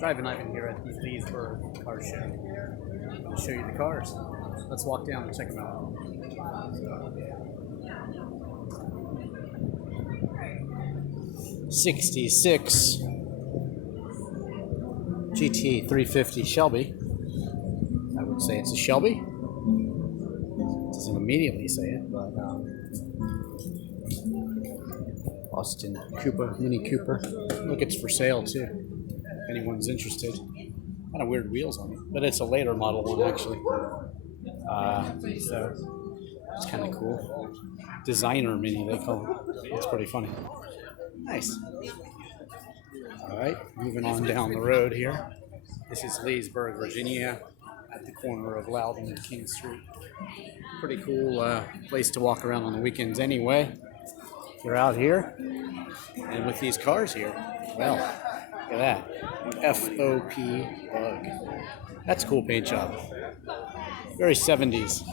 Drivin Ivan here at the Leesburg car show. I'm going to show you the cars. Let's walk down and check them out. '66 GT 350 Shelby. I would say it's a Shelby. Doesn't immediately say it, but Austin Cooper, Mini Cooper. Look, it's for sale too. If anyone's interested. Kind of weird wheels on it, but it's a later model one actually. So it's kind of cool. Designer Mini, they call it. It's pretty funny. Nice. All right, moving on down the road here. This is Leesburg, Virginia, at the corner of Loudon and King Street. Pretty cool place to walk around on the weekends anyway. You're out here, and with these cars here, well, look at that. FOP Bug. That's a cool paint job. Very 70s,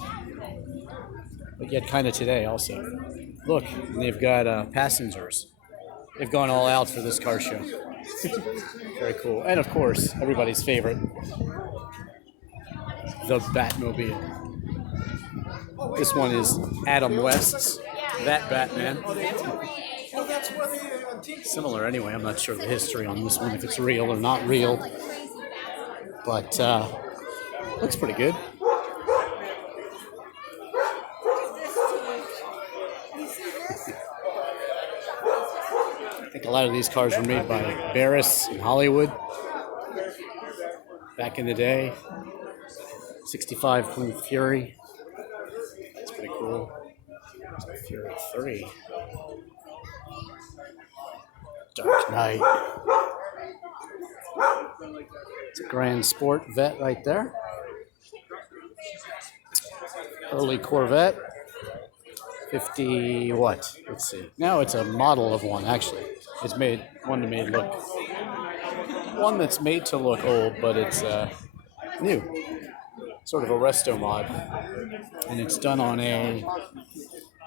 but yet kind of today also. Look, and they've got passengers. They've gone all out for this car show. Very cool. And of course, everybody's favorite, the Batmobile. This one is Adam West's That Batman. Similar anyway. I'm not sure the history on this one, if it's real or not real. But looks pretty good. I think a lot of these cars were made by Barris in Hollywood back in the day. 65 Plymouth Fury. That's pretty cool. Fury 3. Dark Knight. It's a Grand Sport Vet right there. Early Corvette. 50 what? Let's see. Now it's a model of one actually. It's made one that's made to look old, but it's new. Sort of a resto mod. And it's done on a,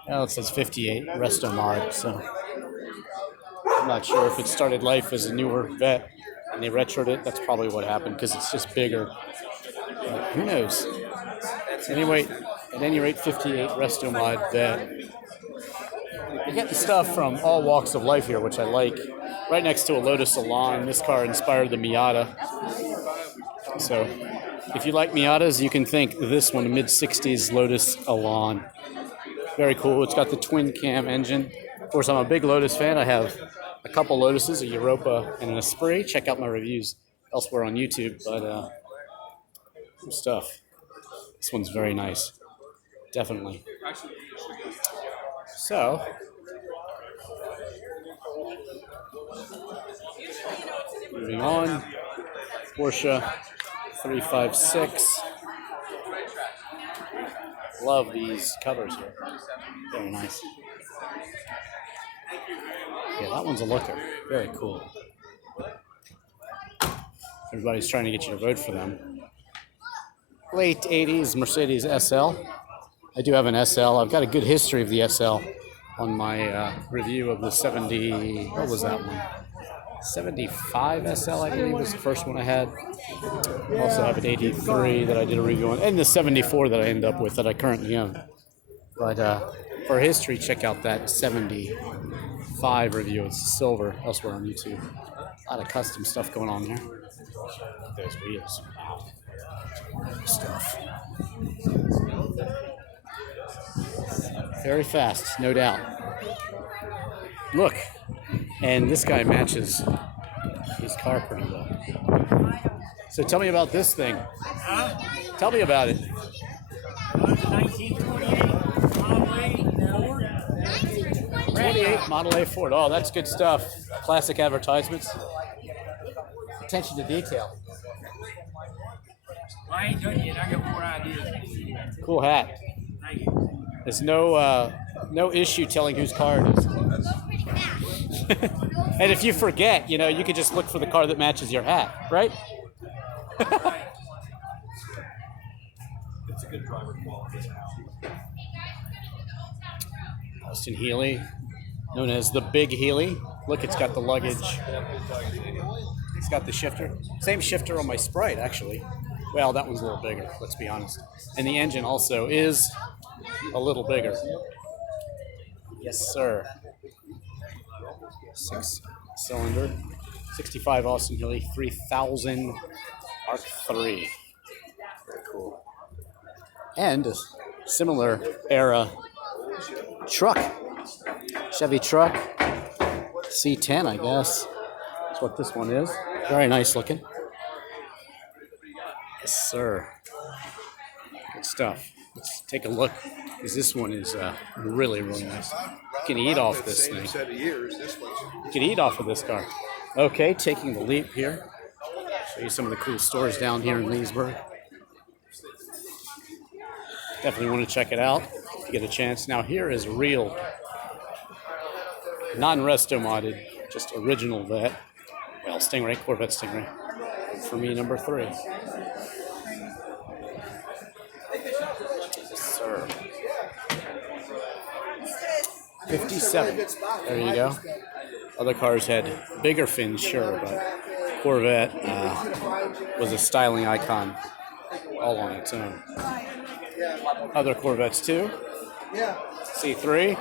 well, it says 58 resto mod, so I'm not sure if it started life as a newer vet and they retroed it. That's probably what happened because it's just bigger. But who knows? At any rate, 58 resto mod vet. You get the stuff from all walks of life here, which I like. Right next to a Lotus Elan. This car inspired the Miata. So if you like Miatas, you can thank this one, a mid-60s Lotus Elan. Very cool. It's got the twin cam engine. Of course, I'm a big Lotus fan. I have a couple Lotuses, a Europa and an Esprit. Check out my reviews elsewhere on YouTube. But cool stuff. This one's very nice. Definitely. So, moving on. Porsche 356. Love these covers here. Very nice. Yeah, that one's a looker. Very cool. Everybody's trying to get you to vote for them. Late 80s Mercedes SL. I do have an SL. I've got a good history of the SL on my review of the 70, what was that one? 75 SL, I believe, was the first one I had. I also have an 83 that I did a review on, and the 74 that I end up with that I currently own. But for history, check out that 75 review. It's silver elsewhere on YouTube. A lot of custom stuff going on there. Those wheels. Wow. Stuff. Very fast, no doubt. Look, and this guy matches his car pretty well. So tell me about this thing. Tell me about it. 28 Model A Ford. Oh, that's good stuff. Classic advertisements. Attention to detail. I ain't done yet. I got more ideas. Cool hat. Thank you. There's no issue telling whose car it is. And if you forget, you could just look for the car that matches your hat, right? It's a good driver quality. Austin Healey, known as the Big Healey. Look, it's got the luggage. It's got the shifter. Same shifter on my Sprite, actually. Well, that one's a little bigger, let's be honest. And the engine also is a little bigger. Yes, sir. 6-cylinder, 65 Austin Hilly, 3000 Mark III. Very cool. And a similar era truck. Chevy truck. C10, I guess. That's what this one is. Very nice looking. Yes, sir. Good stuff. Let's take a look, because this one is really, really nice. You can eat off this thing. You can eat off of this car. Okay, taking the leap here. Show you some of the cool stores down here in Leesburg. Definitely want to check it out if you get a chance. Now here is real, non-resto modded, just original vet. Well, Stingray, Corvette Stingray. For me, number 3. Yes, sir. 57. There you go. Other cars had bigger fins, sure, but Corvette was a styling icon all on its own. Other Corvettes too. C3,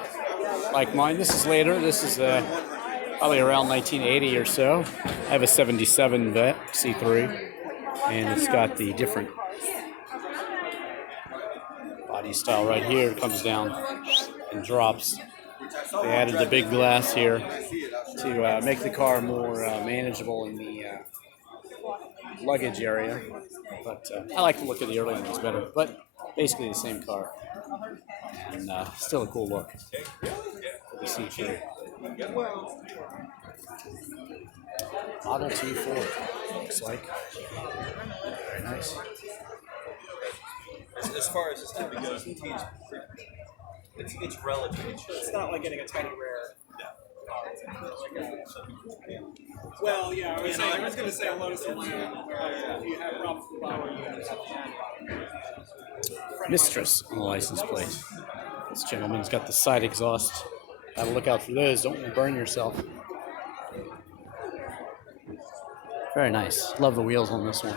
like mine. This is later. This is probably around 1980 or so. I have a 77 Vet C3, and it's got the different body style right here. It comes down and drops. They added the big glass here to make the car more manageable in the luggage area. But I like the look of the early ones better. But basically the same car. And still a cool look for the C3. Model T Ford, looks like. Very nice. As far as this type goes, the T is it's relative. It's not like getting a tiny rare. Well, yeah, I was going to say a Lotus Elan, where if you have problems with power, you have to Mistress on the license plate. This gentleman's got the side exhaust. Gotta look out for those. Don't want to burn yourself. Very nice. Love the wheels on this one.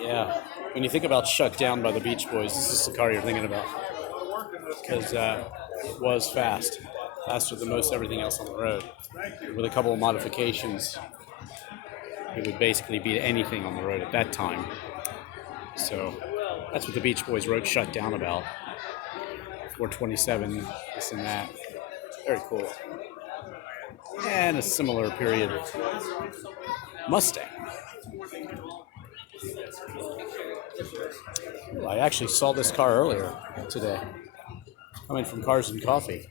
Yeah. When you think about Shut Down by the Beach Boys, this is the car you're thinking about. Because it was fast. Faster than most everything else on the road. With a couple of modifications, it would basically beat anything on the road at that time. So that's what the Beach Boys wrote Shut Down about. 427, this and that. Very cool. And a similar period Mustang. Well, I actually saw this car earlier today. Coming from Cars and Coffee.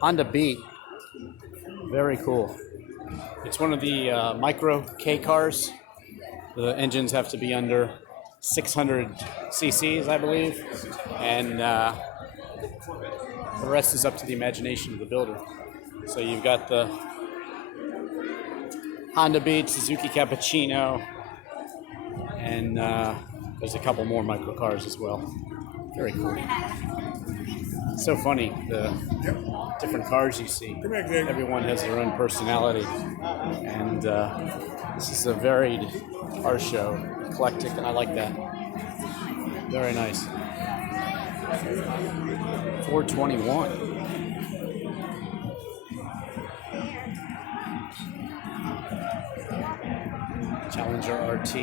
Honda Beat. Very cool. It's one of the micro K cars. The engines have to be under 600 cc's, I believe. And the rest is up to the imagination of the builder. So you've got the Honda Beat, Suzuki Cappuccino, and there's a couple more micro cars as well. Very cool. It's so funny, the different cars you see. Everyone has their own personality. And this is a varied car show, eclectic, and I like that. Very nice. 421. Challenger RT.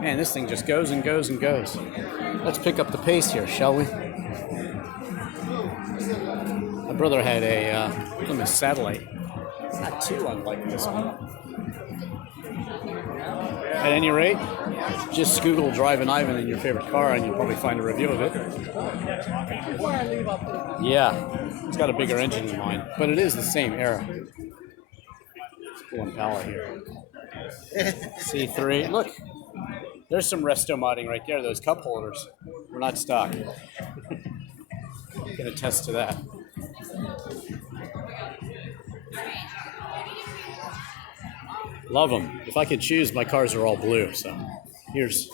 Man, this thing just goes and goes and goes. Let's pick up the pace here, shall we? My brother had a Plymouth Satellite. It's not too unlike this one. At any rate, just Google Drivin Ivan in your favorite car and you'll probably find a review of it. Yeah, it's got a bigger engine than mine, but it is the same era. Cool Impala here. C3. Look, there's some resto modding right there. Those cup holders were not stock. Can attest to that. Love them. If I could choose, my cars are all blue. So here's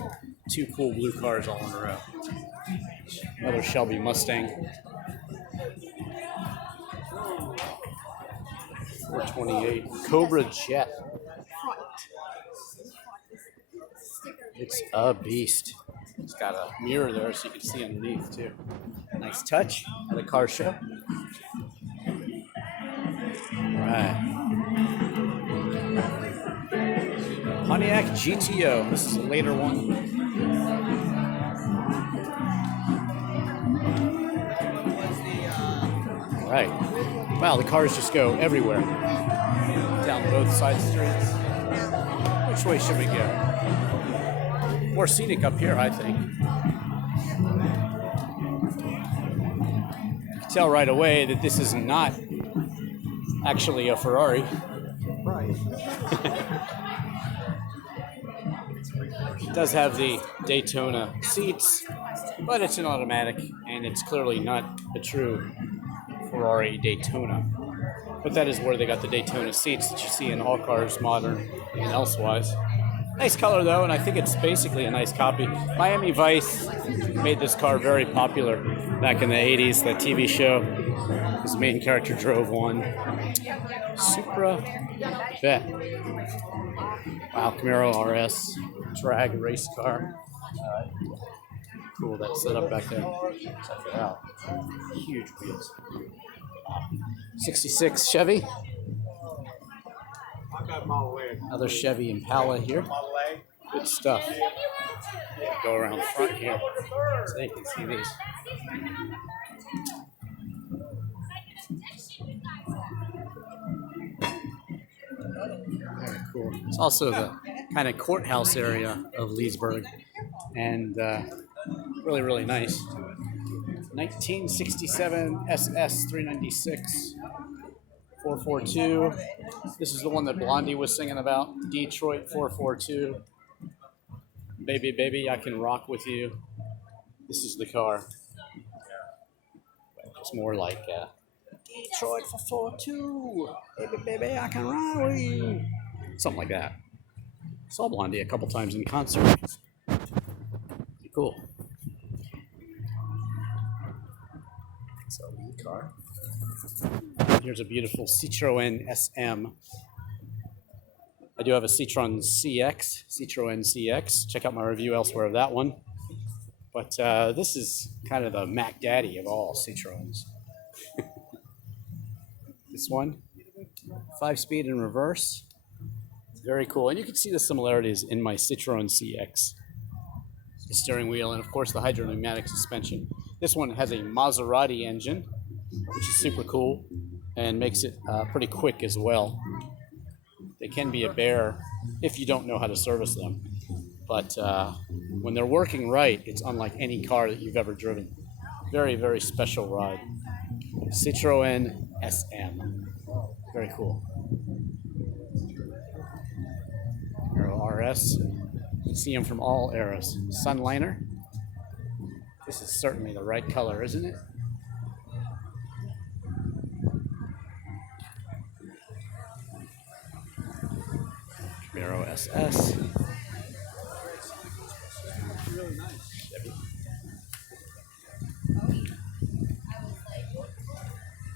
two cool blue cars all in a row. Another Shelby Mustang. 428 Cobra Jet. It's a beast. It's got a mirror there so you can see underneath too. Nice touch at a car show. Alright. Pontiac GTO. This is a later one. Right. Wow, the cars just go everywhere. Down both side streets. Which way should we go? More scenic up here, I think. You can tell right away that this is not actually a Ferrari. Right. It does have the Daytona seats, but it's an automatic, and it's clearly not a true Ferrari Daytona. But that is where they got the Daytona seats that you see in all cars, modern and elsewise. Nice color though, and I think it's basically a nice copy. Miami Vice made this car very popular back in the 80s, that TV show. His main character drove one. Supra Vet. Wow, Camaro RS, drag race car. Cool, that setup back there. Check it out. Huge wheels. 66 Chevy. Another Chevy Impala here. Good stuff. Go around front here so you can see these. Very cool. It's also the kind of courthouse area of Leesburg, and really, really nice. 1967 SS 396 442. This is the one that Blondie was singing about. Detroit 442. Baby, baby, I can rock with you. This is the car. It's more like Detroit 442. Baby, baby, I can ride with you. Something like that. Saw Blondie a couple times in concert. Pretty cool. So, the car. Here's a beautiful Citroen SM. I do have a Citroen CX. Check out my review elsewhere of that one. But this is kind of the Mac Daddy of all Citroens. This one, 5-speed in reverse. It's very cool. And you can see the similarities in my Citroen CX. The steering wheel and, of course, the hydrodynamic suspension. This one has a Maserati engine, which is super cool and makes it pretty quick as well. They can be a bear if you don't know how to service them. But when they're working right, it's unlike any car that you've ever driven. Very, very special ride. Citroen SM. Very cool. Aero RS. You can see them from all eras. Sunliner. This is certainly the right color, isn't it? Camaro SS. Really nice.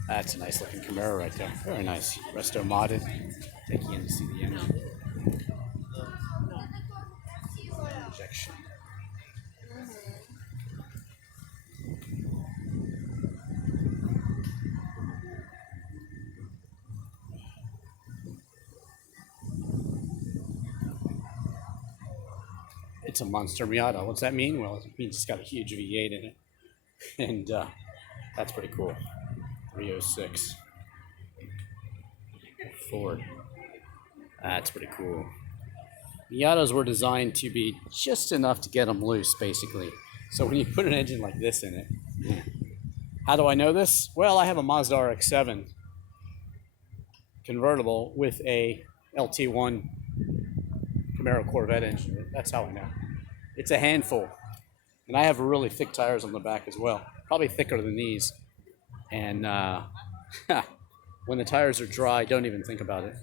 That's a nice looking Camaro right there. Very nice. Resto modded. Take you in to see the engine. Injection. It's a monster Miata. What's that mean? Well, it means it's got a huge V8 in it. And that's pretty cool. 306. Ford. That's pretty cool. Miatas were designed to be just enough to get them loose, basically. So when you put an engine like this in it, how do I know this? Well, I have a Mazda RX-7 convertible with a LT1 Camaro Corvette engine. That's how I know. It's a handful. And I have really thick tires on the back as well. Probably thicker than these. And when the tires are dry, don't even think about it.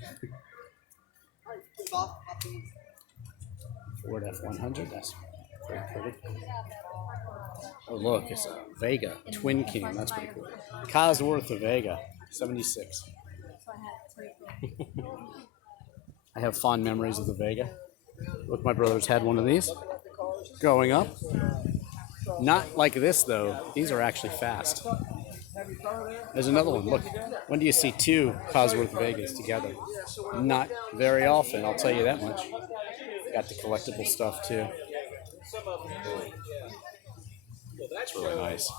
Ford F-100, that's very pretty. Oh look, it's a Vega, Twin King, that's pretty cool. Cosworth of Vega, 76. I have fond memories of the Vega. Look, my brothers had one of these growing up. Not like this, though. These are actually fast. There's another one. Look, when do you see two Cosworth Vegas together? Not very often, I'll tell you that much. Got the collectible stuff, too. That's really nice.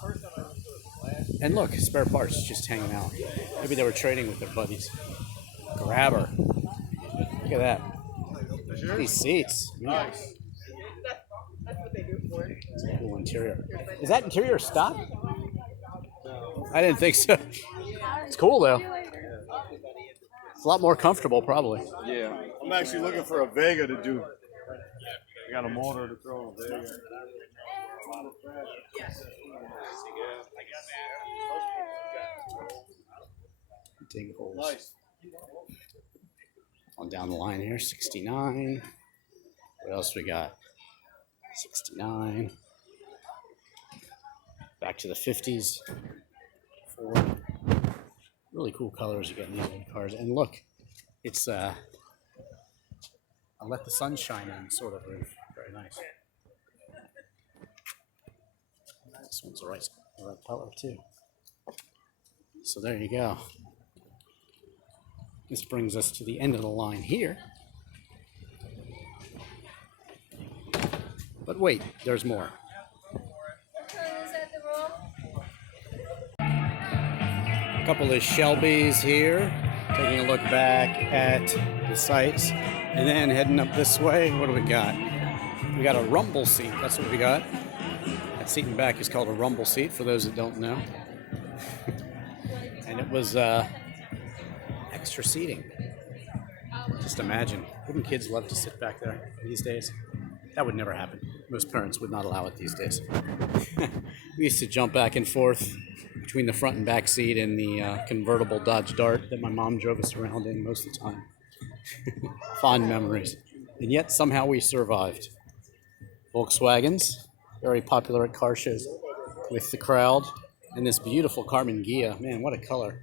And look, spare parts just hanging out. Maybe they were trading with their buddies. Grabber. Look at that. Look at these seats. Nice. It's a cool interior. Is that interior stock? I didn't think so. It's cool though. It's a lot more comfortable, probably. Yeah. I'm actually looking for a Vega to do. I got a motor to throw in a Vega. Dingles. Nice. On down the line here, 69. What else we got? 69. Back to the 50s. Ford. Really cool colors you get in these old cars. And look, it's a let the sun shine in sort of roof. Very nice. This one's the right color too. So there you go. This brings us to the end of the line here. But wait, there's more. A couple of Shelbys here, taking a look back at the sights, and then heading up this way. What do we got? We got a rumble seat. That's what we got. That seat in back is called a rumble seat, for those that don't know. And it was extra seating. Just imagine. Wouldn't kids love to sit back there these days? That would never happen. Most parents would not allow it these days. We used to jump back and forth between the front and back seat in the convertible Dodge Dart that my mom drove us around in most of the time. Fond memories. And yet somehow we survived. Volkswagens, very popular at car shows with the crowd. And this beautiful Carmen Ghia. Man, what a color.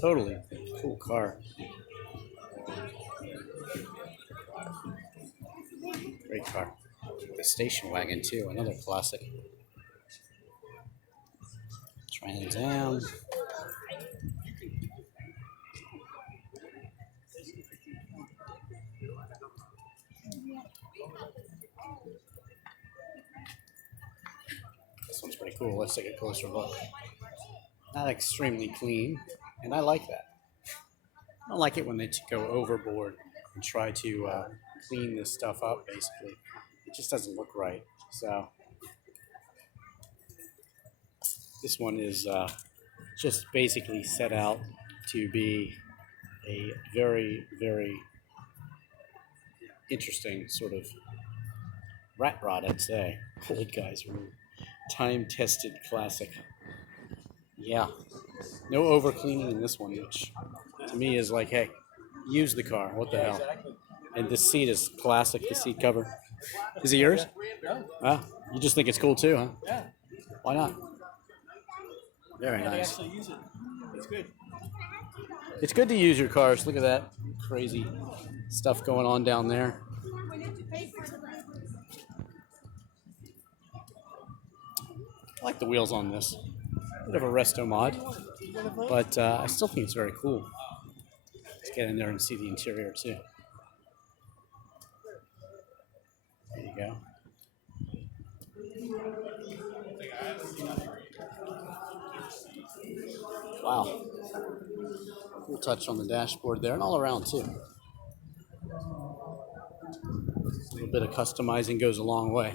Totally cool car. Great car. The station wagon too, another classic. Trans Am. This one's pretty cool. Let's take a closer look. Not extremely clean, and I like that. I don't like it when they go overboard and try to clean this stuff up, basically. It just doesn't look right. So this one is just basically set out to be a very, very interesting sort of rat rod, I'd say. Old guys room. Time-tested classic. Yeah. No over cleaning in this one, which to me is like, hey, use the car. What the hell? And this seat is classic, the seat cover. Is it yours? No. Ah, you just think it's cool too, huh? Yeah. Why not? Very I nice. actually use it. It's good. It's good to use your cars. Look at that crazy stuff going on down there. I like the wheels on this. Bit of a resto mod, but I still think it's very cool. Let's get in there and see the interior too. There you go. Wow. Cool touch on the dashboard there and all around too. A little bit of customizing goes a long way.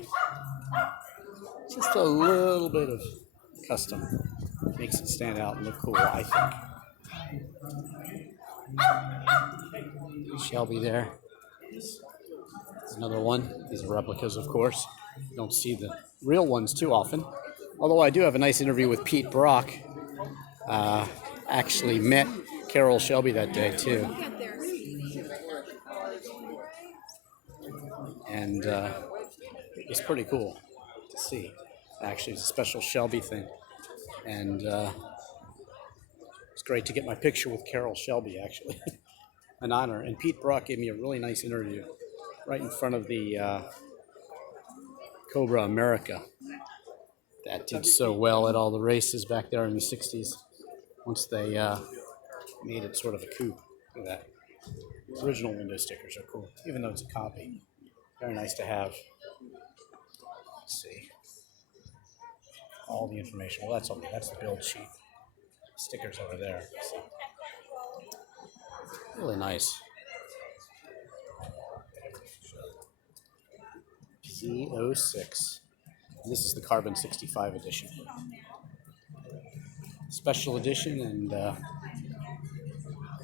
Just a little bit of custom makes it stand out and look cool, I think. Shelby there. Another one. These are replicas, of course. Don't see the real ones too often. Although I do have a nice interview with Pete Brock. Actually met Carol Shelby that day too. And it's pretty cool to see. Actually, it's a special Shelby thing. And It's great to get my picture with Carol Shelby, actually. An honor. And Pete Brock gave me a really nice interview right in front of the Cobra America that did so well at all the races back there in the 60s once they made it sort of a coupe. Look at that. Original window stickers are cool, even though it's a copy. Very nice to have. Let's see. All the information. Well, that's the build sheet. Stickers over there. So. Really nice. Z06. And this is the Carbon 65 edition. Special edition and a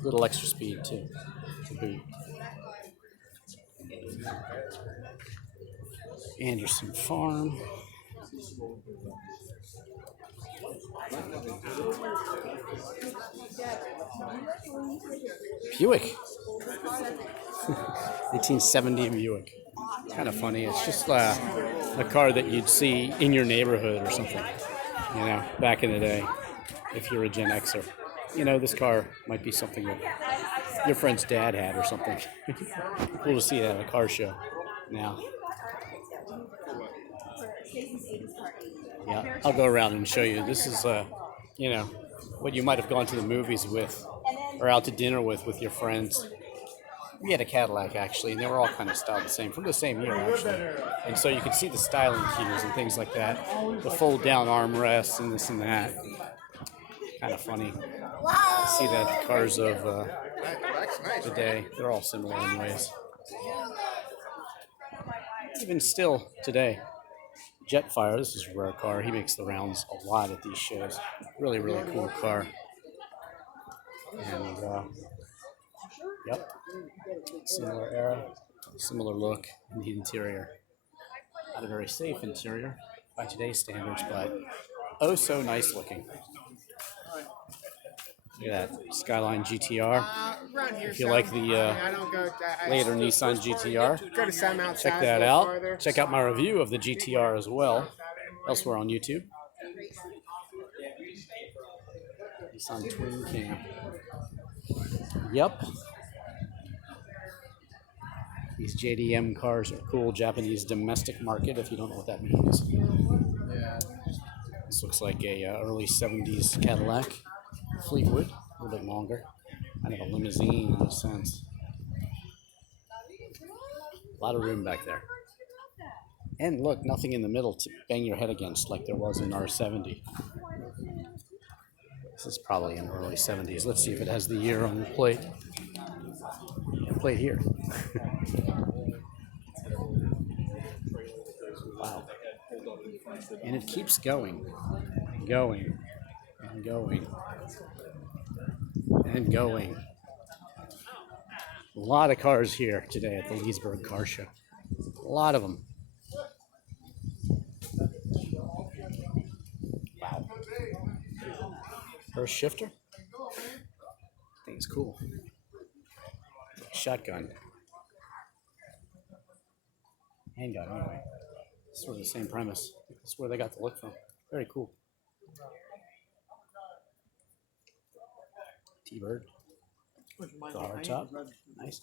little extra speed too to boot. Anderson Farm. Buick. 1870 Buick. It's kind of funny. It's just a car that you'd see in your neighborhood or something, you know, back in the day, if you're a Gen Xer. You know, this car might be something that your friend's dad had or something. Cool to see that at a car show now. Yeah, I'll go around and show you. This is, you know, what you might have gone to the movies with or out to dinner with your friends. We had a Cadillac, actually, and they were all kind of styled the same, from the same year, actually. And so you could see the styling cues and things like that. The fold-down armrests and this and that. Kind of funny. See that the cars of today, they're all similar in ways. Even still today, Jetfire, this is a rare car. He makes the rounds a lot at these shows. Really, really cool car. And, yep, similar era, similar look in the interior. Not a very safe interior by today's standards, but oh so nice looking. Look at that Skyline GTR. If you like the later Nissan GTR, check that out. Check out my review of the GTR as well, elsewhere on YouTube. Nissan Twin Cam. Yep. These JDM cars are cool. Japanese domestic market, if you don't know what that means. This looks like a early 70s Cadillac. Fleetwood, a little bit longer. Kind of a limousine in a sense. A lot of room back there. And look, nothing in the middle to bang your head against like there was in R70. This is probably in the early 70s. Let's see if it has the year on the plate. Yeah, plate here. Wow. And it keeps going, going, and going, and going. A lot of cars here today at the Leesburg car show. A lot of them. Wow. First shifter? Thing's cool. Shotgun. Handgun, anyway. Sort of the same premise. That's where they got the look from. Very cool. T-Bird. The hard top. Nice.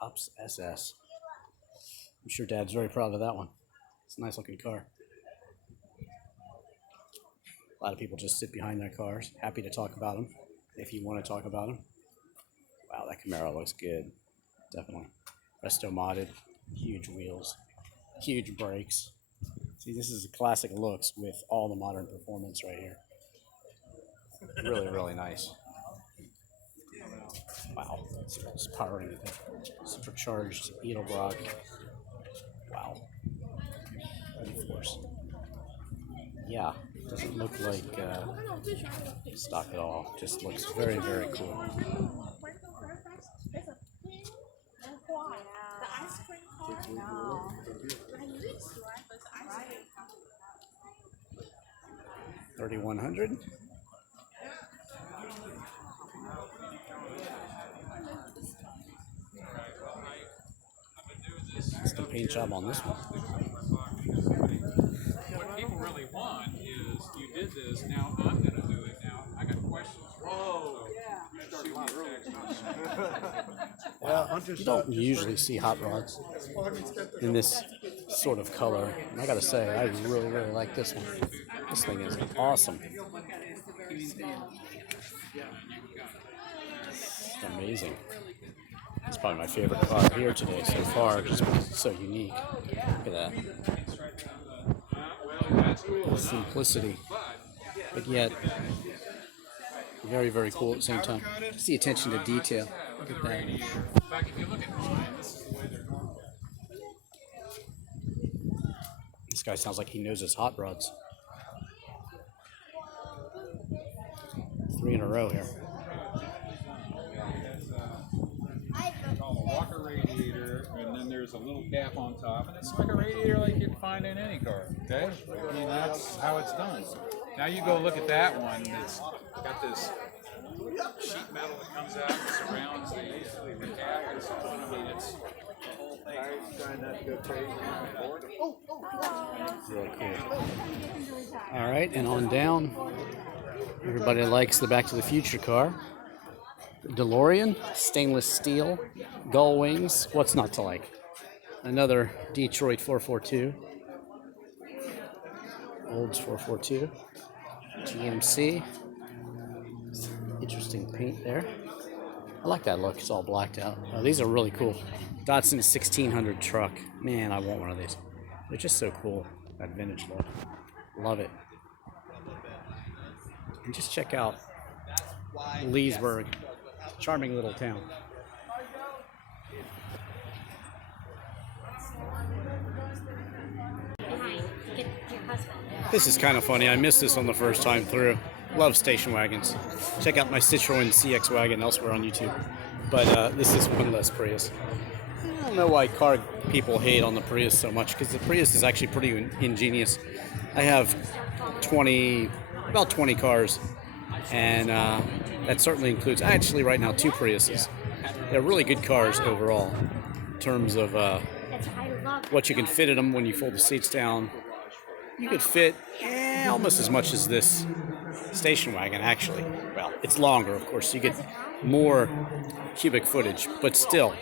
Pops SS. I'm sure Dad's very proud of that one. It's a nice looking car. A lot of people just sit behind their cars. Happy to talk about them if you want to talk about them. Wow, that Camaro looks good. Definitely. Resto modded. Huge wheels. Huge brakes. See, this is a classic looks with all the modern performance right here. Really, really nice. Wow. It's powering the supercharged Edelbrock. Wow. Heavy force. Yeah. Doesn't look like stock at all. Just looks very, very cool. $3,100. It's paint job on this one. What people really want is you did this. Now I'm going to do it. Now I got questions. Whoa. You don't usually see hot rods in this sort of color. And I gotta say, I really, really like this one. This thing is awesome. It's amazing. It's probably my favorite car here today so far, just because it's so unique. Look at that. The simplicity, but yet very, very cool at the same time. Just the attention to detail. Look at that. In fact, if you look at mine, this is the way they're going. This guy sounds like he knows his hot rods. 3 in a row here. It's called a Walker radiator, and then there's a little cap on top, and it's like a radiator like you'd find in any car. Okay, I mean that's how it's done. Now you go look at that one. It's got this sheet metal that comes out and surrounds the cap. And so, I mean, it's the whole thing. Really cool. All right, and on down. Everybody likes the Back to the Future car. DeLorean, stainless steel, gull wings. What's not to like? Another Detroit 442. Olds 442. GMC. Interesting paint there. I like that look. It's all blacked out. Oh, these are really cool. Datsun 1600 truck. Man, I want one of these. They're just so cool. That vintage look. Love it. And just check out Leesburg. Charming little town. This is kind of funny. I missed this on the first time through. Love station wagons. Check out my Citroen CX wagon elsewhere on YouTube. But this is one less Prius. I don't know why car people hate on the Prius so much, because the Prius is actually pretty ingenious. I have about 20 cars, and that certainly includes, actually right now, 2 Priuses. They're really good cars overall in terms of what you can fit in them when you fold the seats down. You could fit almost as much as this station wagon, actually. Well, it's longer, of course, so you get more cubic footage, but still,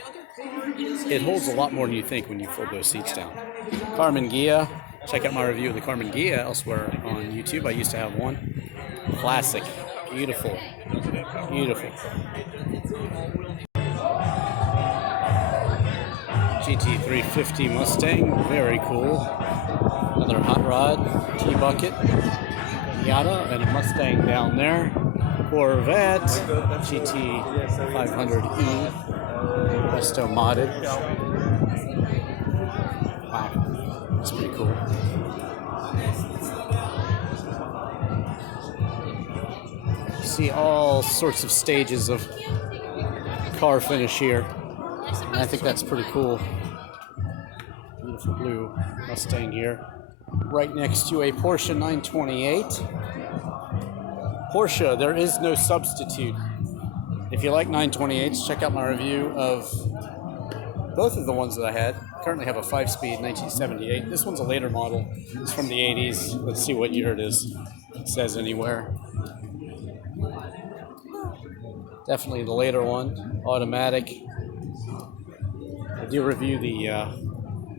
it holds a lot more than you think when you fold those seats down. Carmen Ghia. Check out my review of the Carmen Ghia elsewhere on YouTube. I used to have one. Classic. Beautiful. Beautiful. GT350 Mustang. Very cool. Another hot rod. T-bucket. Yada. And a Mustang down there. Corvette. GT500E. Resto modded. Wow. That's pretty cool. You see all sorts of stages of car finish here. And I think that's pretty cool. Beautiful blue Mustang here. Right next to a Porsche 928. Porsche, there is no substitute. If you like 928s, check out my review of both of the ones that I had. I currently have a 5-speed 1978. This one's a later model. It's from the 80s. Let's see what year it is. It says anywhere. Definitely the later one. Automatic. I do review the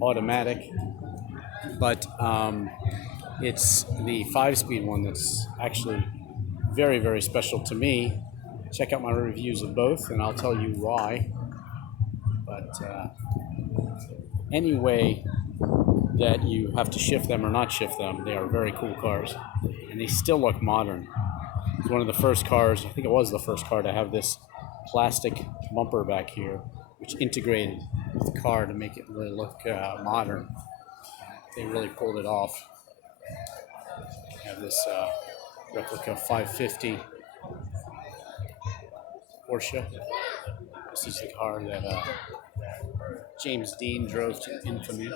automatic, but it's the 5-speed one that's actually very, very special to me. Check out my reviews of both, and I'll tell you why. But any way that you have to shift them or not shift them, they are very cool cars, and they still look modern. It's one of the first cars, I think it was the first car, to have this plastic bumper back here, which integrated with the car to make it really look modern. They really pulled it off. I have this replica 550 Porsche. This is the car that James Dean drove to infamy.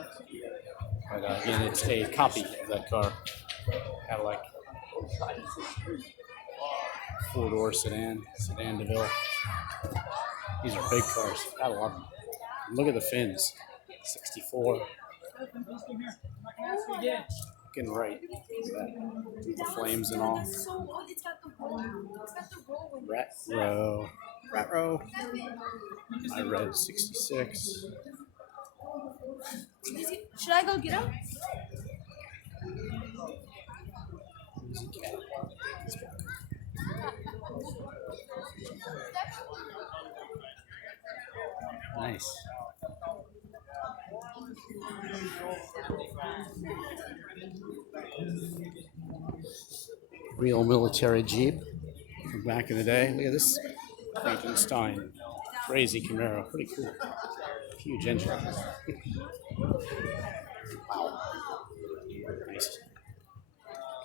But again, it's a copy of that car. Cadillac 4-door sedan DeVille. These are big cars. I love them. Look at the fins. 64. looking right. Look at that. With the flames and all. That's so old. It's got the roll. It's got the roll window. Rat row. Rat row. I read 66. Should I go get him? Nice. Real military Jeep from back in the day. Look at this Frankenstein. Crazy Camaro. Pretty cool. Huge engine. Wow. Nice.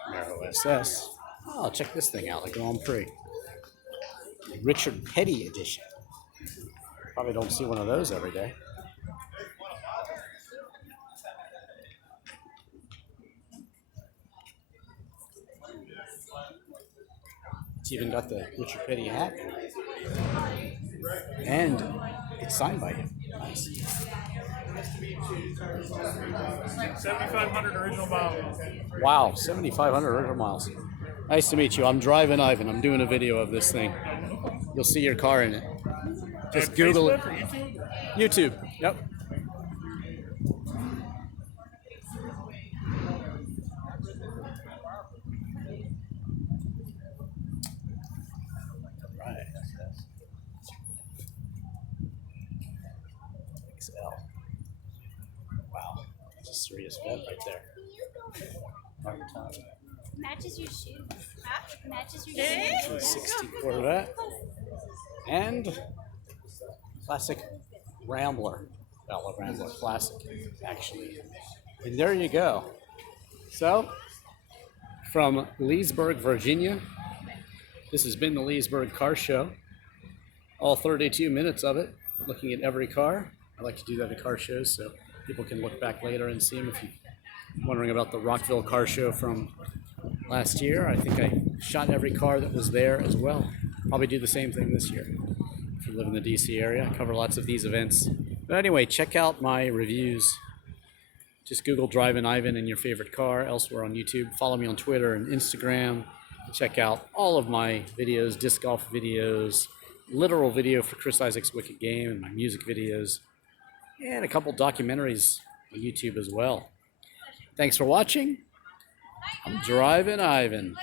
Camaro SS. Oh, check this thing out. Like Grand Prix. Richard Petty edition. Probably don't see one of those every day. It's even got the Richard Petty hat. And it's signed by him. Nice. 7,500 original miles. Wow, 7,500 original miles. Nice to meet you. I'm Drivin Ivan. I'm doing a video of this thing. You'll see your car in it. Just Google it. YouTube. Yep. Right. XL. Wow. That's a serious bed right there. Hard time. Matches your shoes. Matches your shoes. 60 Corvette. And classic Rambler. Well, a Rambler Classic, actually. And there you go. So, from Leesburg, Virginia, this has been the Leesburg Car Show. All 32 minutes of it, looking at every car. I like to do that at car shows so people can look back later and see them. If you're wondering about the Rockville Car Show from last year, I think I shot every car that was there as well. Probably do the same thing this year. If you live in the DC area, I cover lots of these events. But anyway, check out my reviews. Just Google Drivin Ivan in your favorite car, elsewhere on YouTube. Follow me on Twitter and Instagram. Check out all of my videos, disc golf videos, literal video for Chris Isaac's Wicked Game, and my music videos, and a couple documentaries on YouTube as well. Thanks for watching. I'm Drivin Ivan.